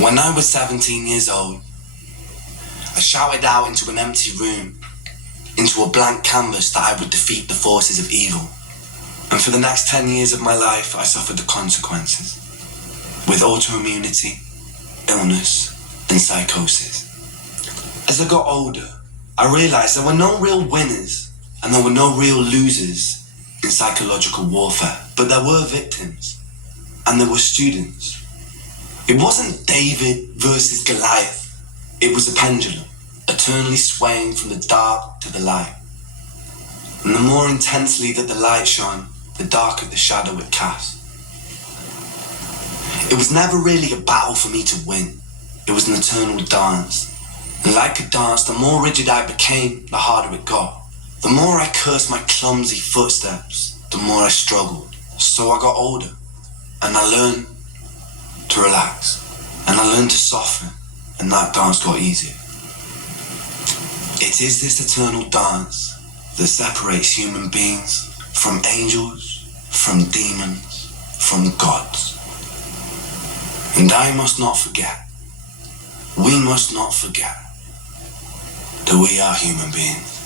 When I was 17 years old, I shouted out into an empty room, into a blank canvas, that I would defeat the forces of evil. And for the next 10 years of my life, I suffered the consequences, with autoimmunity, illness, and psychosis. As I got older, I realized there were no real winners and there were no real losers in psychological warfare, but there were victims and there were students. It wasn't David versus Goliath. It was a pendulum, eternally swaying from the dark to the light. And the more intensely that the light shone, the darker the shadow it cast. It was never really a battle for me to win. It was an eternal dance. And like a dance, the more rigid I became, the harder it got. The more I cursed my clumsy footsteps, the more I struggled. So I got older, and I learned to relax, and I learned to soften, and that dance got easier. It is this eternal dance that separates human beings from angels, from demons, from gods. And I must not forget, we must not forget, that we are human beings.